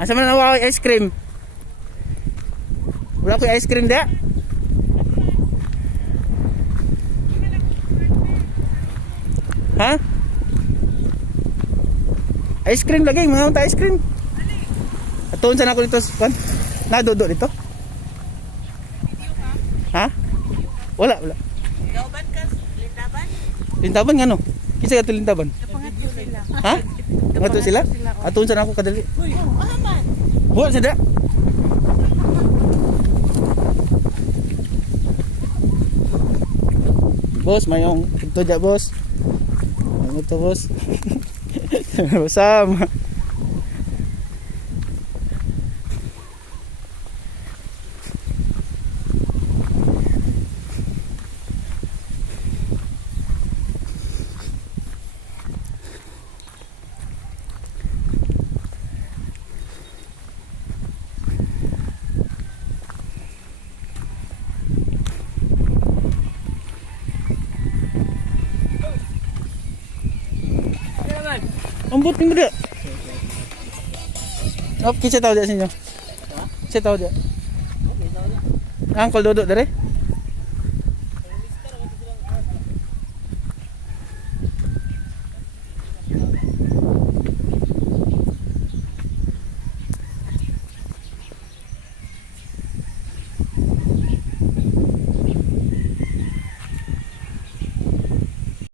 Asa man nawa ko ice cream? Wala ko ice cream da. Ha? Ice cream lagi, mga unta ice cream. Atoon sana ako dito, kan? Nadodo dito. Ha? Wala. Gauban ka, lintaban? Lintaban nga no? Kisa ka lintaban? Kapangatyo sila. Ha? Ngato sila? Atoon sana ako kadali. Uy, aman. Buwa sada. Boss, mayong ito dyan, boss. Ano to, boss? Sama. Ambot ni muda. Apa kita tahu dia sini? Saya tahu dia. Uncle duduk dari?